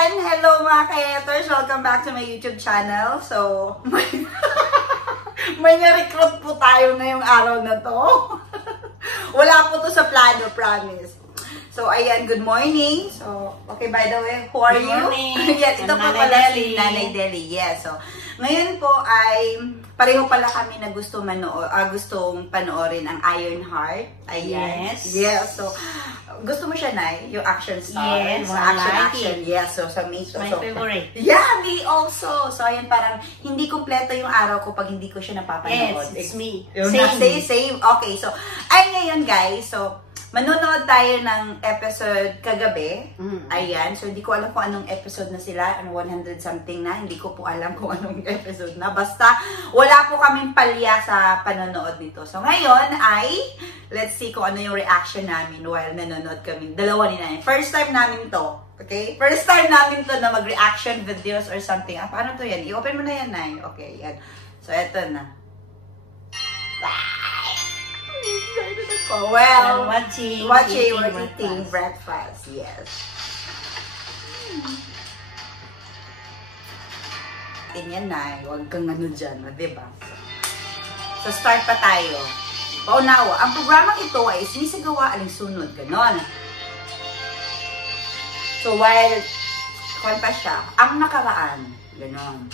Ayan! Hello mga ka-haters! Welcome back to my YouTube channel. So, may na-recruit po tayo ngayong araw na to. Wala po to sa plano, promise. So, ayan, good morning. So, okay, by the way, who are you? Good morning. Yes, ito po pala si Nanay Deli. Yes, so, ngayon po ay pareho pala kami na gustong panoorin ang Iron Heart. Ayan. Yes. Yes, so, gusto mo siya, Nay? Yung action star? Yes, mga action. Yes, so sa me. So, my favorite. Yeah, me also. So, ayan, parang hindi kumpleto yung araw ko pag hindi ko siya napapanood. Yes, it's me. Same. Okay, so, ay ngayon guys, so, manonood tayo ng episode kagabi. Ayan. So, hindi ko alam kung anong episode na sila. 100 something na. Hindi ko po alam kung anong episode na. Basta, wala po kaming palya sa panonood nito. So, ngayon ay, let's see kung ano yung reaction namin while nanonood kami. Dalawa ni Nanay. First time namin to. Okay? First time namin to na mag-reaction videos or something. Ah, paano to yan? I-open mo na yan, Nay. Okay, yan. So, eto na. Well, watching we're eating breakfast. Yes. Ganyan na, huwag kang ano dyan, diba? So, start pa tayo. Paunawa, ang programang ito ay sinisigawa alinsunod, ganon. So, while, kwan pa siya, ang nakaraan, ganon.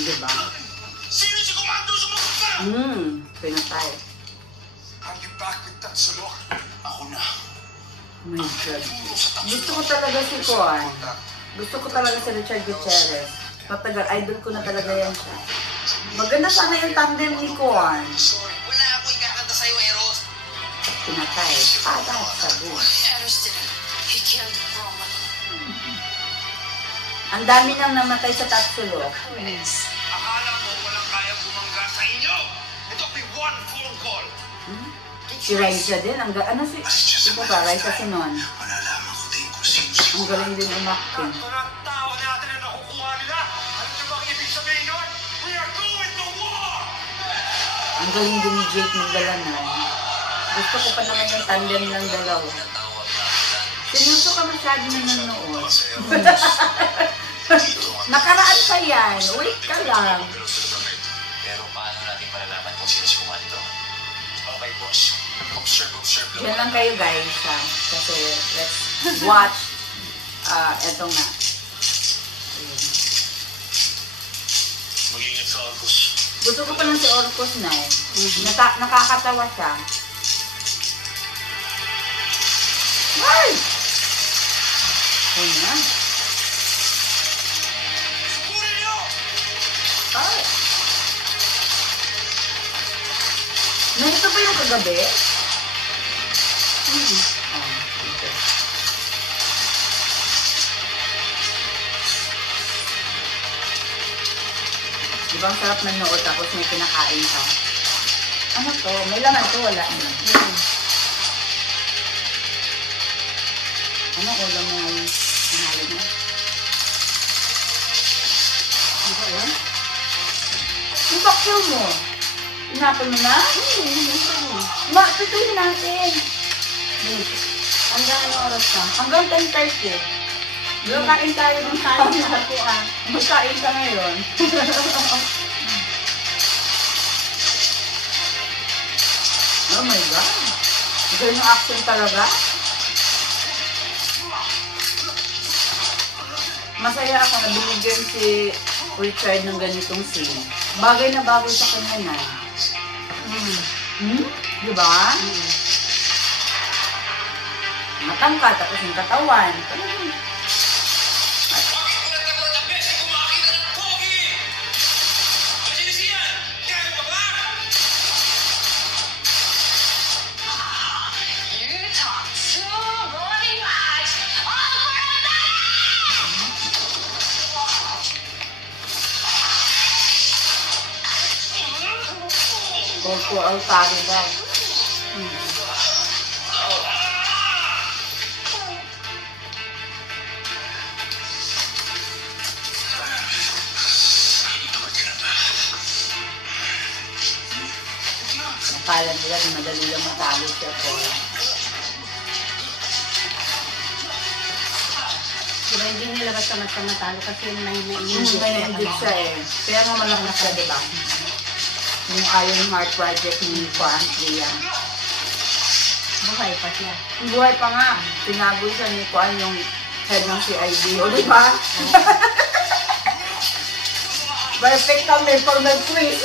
Diba? Sino si Komando sumagot na? Pinatay. Are you back with that sulok? Ako na. Oh my God. Gusto ko talaga si Kuan. Gusto ko talaga si Richard Gutierrez. Matagal, idol ko na talaga yan siya. Maganda sana yung tandem ni Kuan. Wala ako ikakanta sa'yo, Eros. Pinatay. Pada sa buwan. Eros did it. He killed Roman. Ang dami nang namatay sa Tatsulo. Akala mo walang kaya bumangga sa inyo? Ito be one phone call. Si Raisa din. Ano si... Ito ba? Raisa Sinon. Malalaman ko din kung sino Ang galing din umakting. Ang tao natin na nakukuha nila. Alam niyo ba ang ibig sabihin nun? We are going to war! Ang galing din ni Jake Magdalanan. Gusto ko pa naman yung tandem ng dalawa. Seryoso ka masyado na nanonood. Nakaraan pa yan. Wait ka lang. Pero paano natin malalaman kung sino si Komando? Okay, boss. Observe Yan lang kayo guys, ha? Kasi let's watch. Eto nga. Ayan. Mag-ingat sa Orcus. Gusto ko pa lang si Orcus na eh. Nakakatawa siya. Ay! Ayun na. Sukurin niyo! Ay! Nandito ba yung kagabi? Okay. Diba ang sarap nanood tapos may kinakain ka? Ano to? May laman to? Wala na. Ano ulam mo yung nanalo mo? Ano ba yun? Yung cocktail mo? Inapon mo na? Pituhin natin. Hanggang ano oras ka? Hanggang 10:30. Doon kain tayo ng kain na ako ah. Magkain ka ngayon. Oh my God. Ganyan yung action talaga. Masaya ako na binigyan si Richard ng ganitong scene. Bagay na bagay sa kanya na. Diba? Matangka, tapos yung katawan. Opo, altaro daw. Akala nila na madali lang matalo siya po. Hindi nila basta matalo kasi may May siya eh. Kaya nga malakas siya, diba? Yung Iron Heart project ni Juan Lian. Buhay pa siya. Buhay pa nga. Tinago siya ni Juan yung head ng CID. O diba? Perfect kami pag nag-quiz.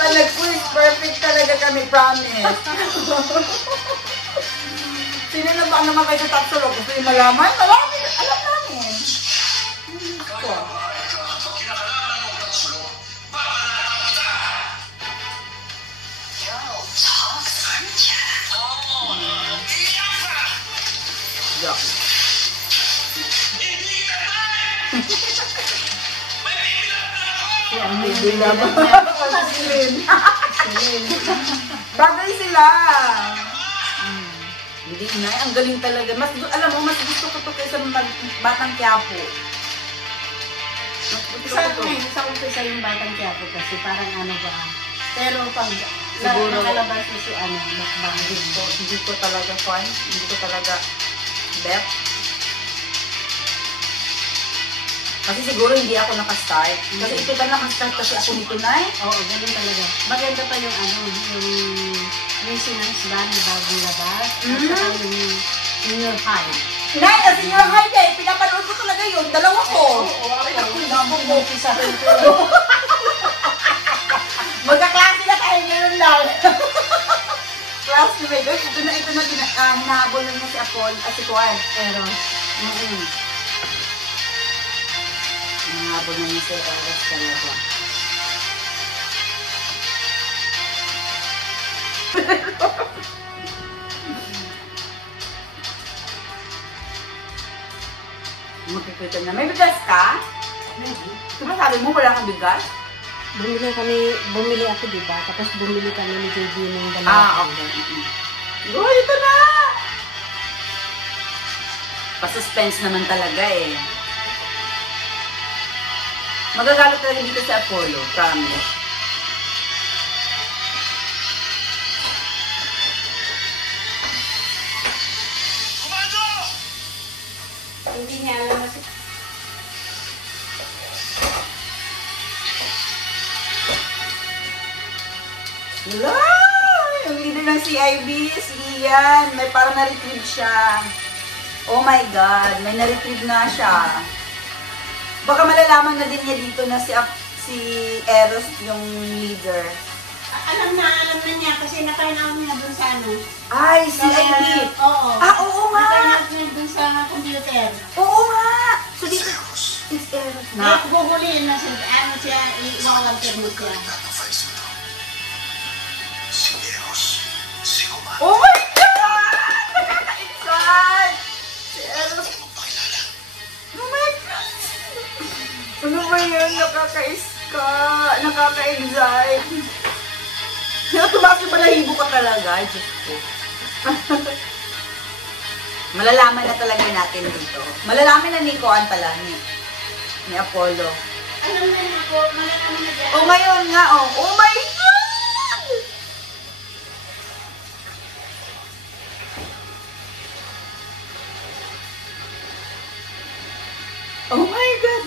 Pag nag-quiz, perfect talaga kami, promise. Sino na ba naman kayo sa top solo? Gusto yung malaman? Marami, alam namin. Ako. Yeah. Ang Hindi na ba? Bagay sila. Hindi na, ang galing talaga. Mas, alam mo, mas gusto ko to kaysa Batang Quiapo. Sa umpisa yung Batang Quiapo kasi parang ano ba. Pero pag siguro nakalabas na si ano, hindi ko talaga fun. Hindi ko talaga bet. Kasi siguro hindi ako nakastart. Kasi ito ba nakastart kasi ako nito na eh. Oo, ganun talaga. Maganda pa yung ano, yung sinans ba na bagong labas. At saka yung senior high. Nay, as senior high eh. Pinapanood ko talaga yun. Dalawa ko. Ay, ako nabong sa rin ko. Magkaklase na tayo ngayon lang. Classmate. Ito na hinahabol na niya si Apol, si Juan. Pero, hinahabol na niya si Eros talaga. Magkikita na. May bigas ka? Diba sabi mo wala kang bigas? bumili ako diba? Tapos bumili kami ni JB ng dalawa. Okay. Oh, ito na! Pa-suspense naman talaga eh. Magagalit talaga dito sa Apollo, promise. Hindi niya alam kasi. Wala! Yung leader ng CIB, si Ian, may parang na-retrieve siya. Oh my God, may na-retrieve na siya. Baka malalaman na din niya dito na si Eros yung leader. Alam na niya kasi nakainaw niya dun sa ano. Ay, CIB! Oo. Oo nga! Nakainaw niya dun sa computer. Oo nga! So dito, it's Eros na. Guguliin na siya, iwawanter mo siya. Si Eros, si Kumar. Oh my God! Nakaka-excite! Si Eros. Magpakilala. Oh my God! Ano ba yun? Nakaka-excite. Tumakit ba nahibo ka talaga? Diyos ko. Malalaman na talaga natin dito. Malalaman na ni Kuan pala, ni Apollo. Alam na niya ko, malalaman na siya. Oh, ngayon nga, oh. Oh my God! Oh my God!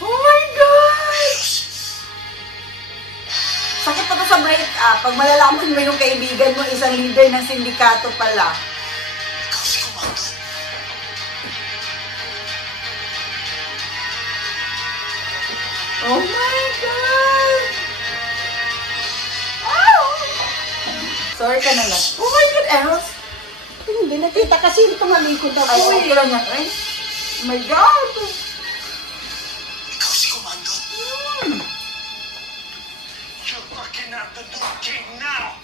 Oh my God! Sakit pa to sa break-up. Pag malalaman mo yung kaibigan mo, isang leader ng sindikato pala. Ikaw si Kumando. Oh my God! Ow! Sorry ka na lang. Oh my God, Eros! Hindi nakita kasi tumalikod ako. Ay, okay lang yan. Ay, oh my God! Ikaw si Kumando. You're fucking out the door king now!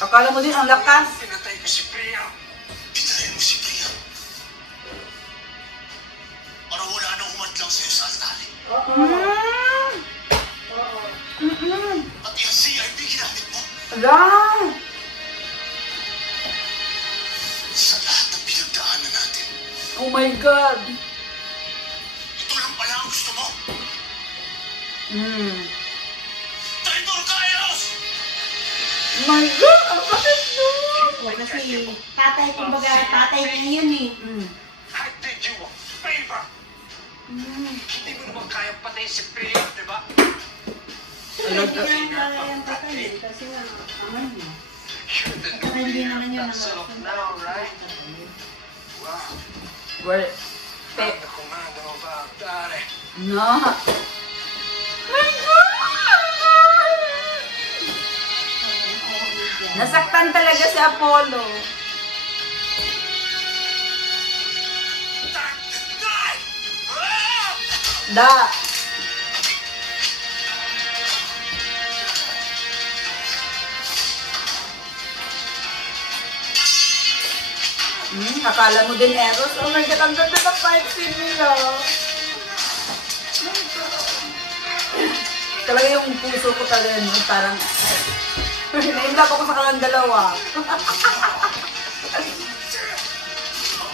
Akala mo din ang lakas. Pinatay ko si Priya. Pinatay mo si Priya. Para wala nang humadlang sa'yo sa altari. At yung CIB ginamit mo Ala! sa lahat ng pinagdaanan natin. Oh my God! Ito lang pala ang gusto mo. Traitor ka, Eros! My God! Ang sakit nun! Kasi tatay, kumbaga tatay niya yun eh. I did you a favor. Hindi mo naman kayang patayin si Priya, di ba? Hindi naman kayang patay kasi naman niya. You're the Saka hindi naman yun that's set up now, right? Wow. Well, I'm the commando of Altare. no. My God! Nasaktan talaga si Apollo. Da. Akala mo din, Eros? Oh my God, ang ganda ng fight scene nila. Talaga yung puso ko talaga nun, parang nainlap ako sa kalang dalawa.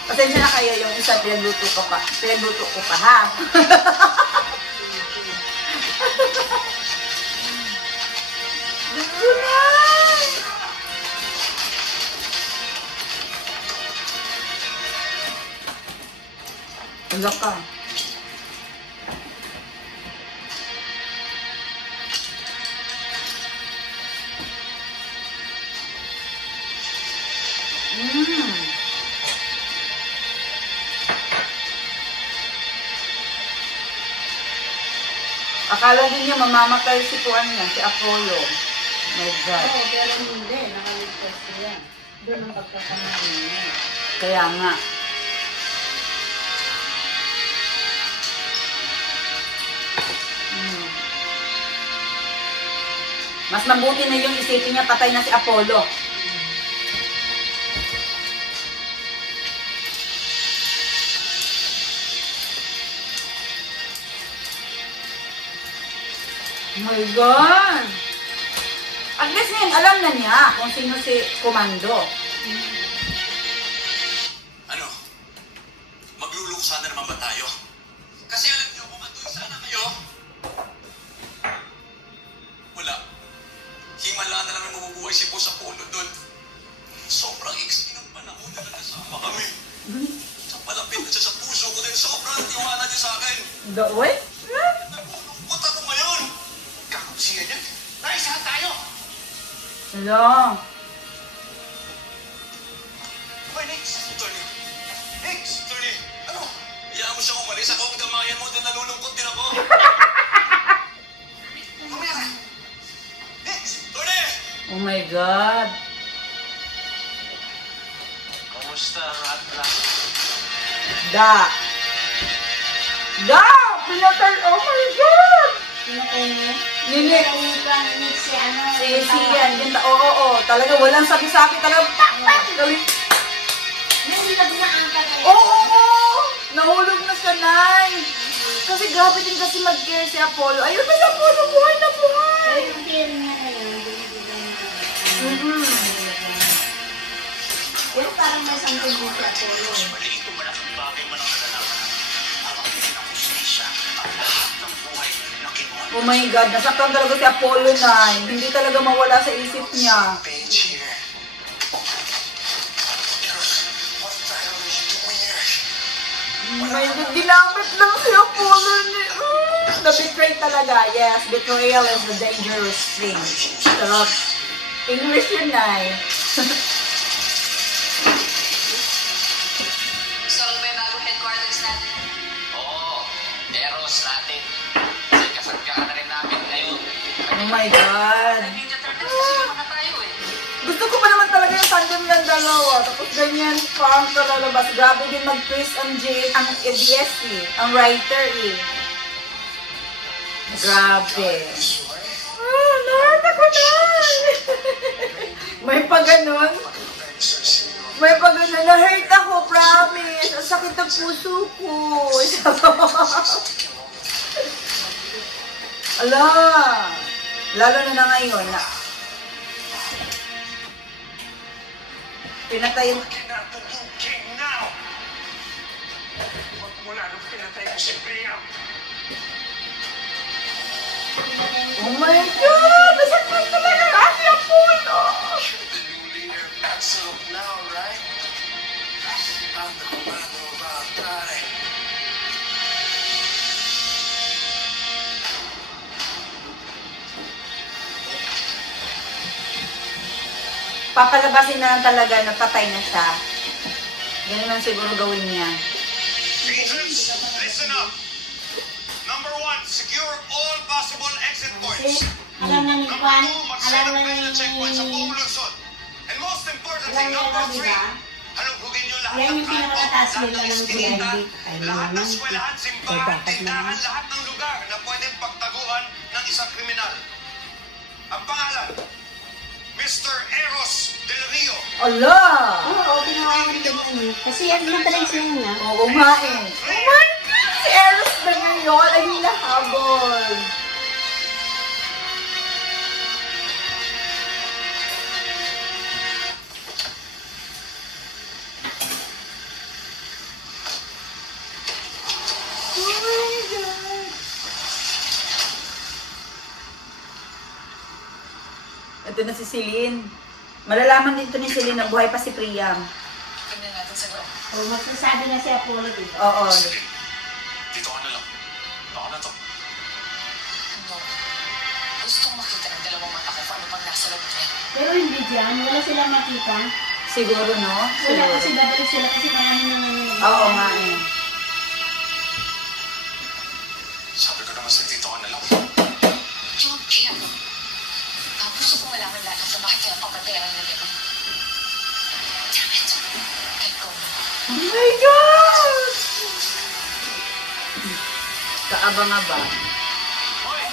Pasensya na kayo, yung isa pinagluto ko pa, ha? Gusto na! Wala ka. Akala din niya mamamatay si Kuan niya, si Apollo. My God. Oo, pero hindi. Nakaligtas siya. Doon ang pagkakamali niya. Kaya nga. Mas mabuti na yung isipin niya patay na si Apollo. Oh my God! At least ngayon, alam na niya kung sino si Komando. Ano? Magluluksa na naman ba tayo? Kasi alam niyo, kung matuloy sana kayo, wala. Himala na lang mabubuhay si Boss Apollo doon. Sobrang iksi ng panahon na nagkasama kami. Sa palapit na siya sa puso ko din, sobrang tiwala niya sa akin. Wait? Nagulungkot ako ngayon. Kakusiyan yan. Naisahan tayo. Hello? Hoy, Nix! Tony! Nix! Tony! Ano? Iyaan mo siyang umalis. Ako ang gamayan mo dahil nalulungkot din ako. Mamaya ka! Nix! Tony! Oh my God. Kamusta ang Atlas? Da! Pinatay! Oh my God! Pinatay niya? Nini! Pinatay niya si ano? Si yan. Oo. Talaga walang sabi-sabi. Talaga pak! Galing. Hindi na binaangkat kayo. Oo! Nahulog na siya, Nay. Kasi grabe din kasi mag-care si Apollo. Ayun na si Apollo! Buhay na buhay! Pero yung caring niya ngayon, binibigyan niya. Pero parang may something din si Apollo. Maliit o malaking bagay man ang nalalaman. Habang hindi ng kustisya, ang lahat ng buhay na kinuha. Oh my God, nasaktan talaga si Apollo, Nay. Hindi talaga mawala sa isip niya. Page here. What the hell are you doing here? May ginamit lang si Apollo ni... Na-betray talaga. Yes, betrayal is the dangerous thing. Sarap. English yun, Nay. So, ano ba yung bagong headquarters natin? Oo, Eros natin. Kasi kasagkaan na rin namin ngayon. Oh my God. Ninja Turtles kasi naman na tayo eh. Gusto ko pa naman talaga yung tandem ng dalawa. Tapos ganyan pa ang kalalabas. Grabe din mag-twist ang ABS eh. Ang writer eh. Grabe. Nahata ko na! May pa ganun. May pa ganun. Na-hurt ako, promise. Ang sakit ng puso ko. Ala! Lalo na ngayon na pinatay yung... Cannot do king now! Magmula nung pinatay ko si Priam. Oh my God! Nasaktan talaga kasi Apollo! papalabasin na lang talaga na patay na siya. Ganun lang siguro gawin niya. Agents, listen up. Number 1, secure all possible exit points. Alam na ni Number Juan, 2, mag-set alam up na kayo ng checkpoint sa buong ni... Luzon. And most importantly, Alam na number di 3, ba? halugugin nyo lahat Yan ng yung pinakamataas lahat nila ng ng iskinita, GMB. lahat ng eskwelahan, simbahan, tindahan, lahat ng lugar na pwedeng pagtaguan ng isang kriminal. Ang pangalan, Mr. Eros Del Rio. Ala! Oo, pinakawan din ano. Kasi ang natranslate niya. Oo nga eh. Oh my God! Si Eros na ngayon ay hinahabol. Oh my God! Ito na si Celine. Malalaman dito ni Celine na buhay pa si Priam. Tingnan natin sa loob. O, magsasabi na si Apollo dito. Oo. Celine, dito ka na lang. Baka na to. No. Gustong makita ng dalawang mata ko kung ano pang nasa loob niya. Pero hindi dyan, wala silang makita. Siguro, no? Wala Siguro. kasi babalik sila kasi marami na nanonood. Oo nga eh. Sabi ko naman sa dito ka na lang. Yung kaya mo. Gusto kong malaman lahat sa bakit kaya pamatay ang nalagyan. Damn it. Let go. Oh my God! Kaabang-abang. Hoy!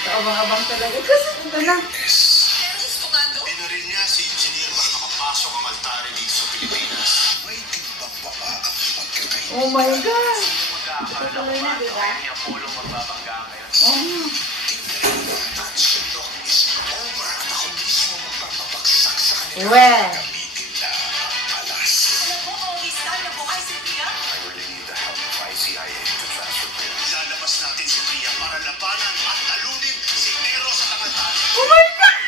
Kaabang-abang talaga. Kasi ito na. Eros Comando? Binaril niya si engineer para makapasok ang altare dito sa Pilipinas. May timbang pa ba ang pagkakain? Oh my God! Magkakala Tuloy na, di ba? ni Apollo magbabangga ngayon. Oh. At sunok is over at ako mismo magpapabagsak sa kanila. Well. Gamitin na ang alas. Alam mo, all this time, nabuhay si Pia? I really need the help of ICIA to transfer Priya. Lalabas natin si Priya para labanan at talunin si Nero sa kamantahan. Oh my God!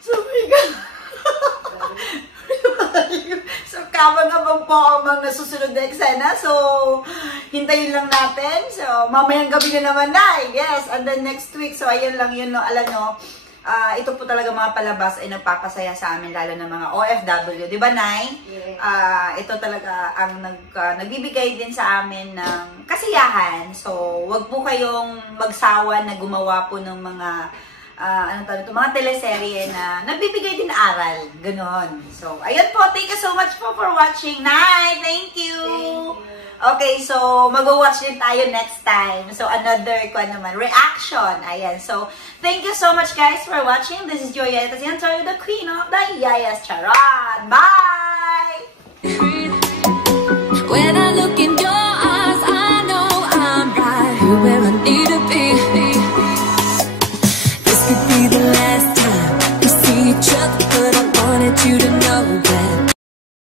So my God! So, kabang-abang po ang mga susunod na eksena. So, hintayin lang natin. So, mamayang gabi na naman na. Yes, and then next week. So, ayun lang yun. No, alam nyo, ito po talaga mga palabas ay nagpapasaya sa amin, lalo ng mga OFW. Di ba, Nay? Yeah. Ito talaga ang nagbibigay din sa amin ng kasiyahan. So, wag po kayong magsawa na gumawa po ng mga mga teleserye na nagbibigay din aral. Ganon. So, ayun po. Thank you so much po for watching. Nay, thank you. Okay, so mag-watch din tayo next time. So, another reaction. Ayan. So, thank you so much guys for watching. This is Joy Yayatas, the Queen of the Yayas. Charot! Bye!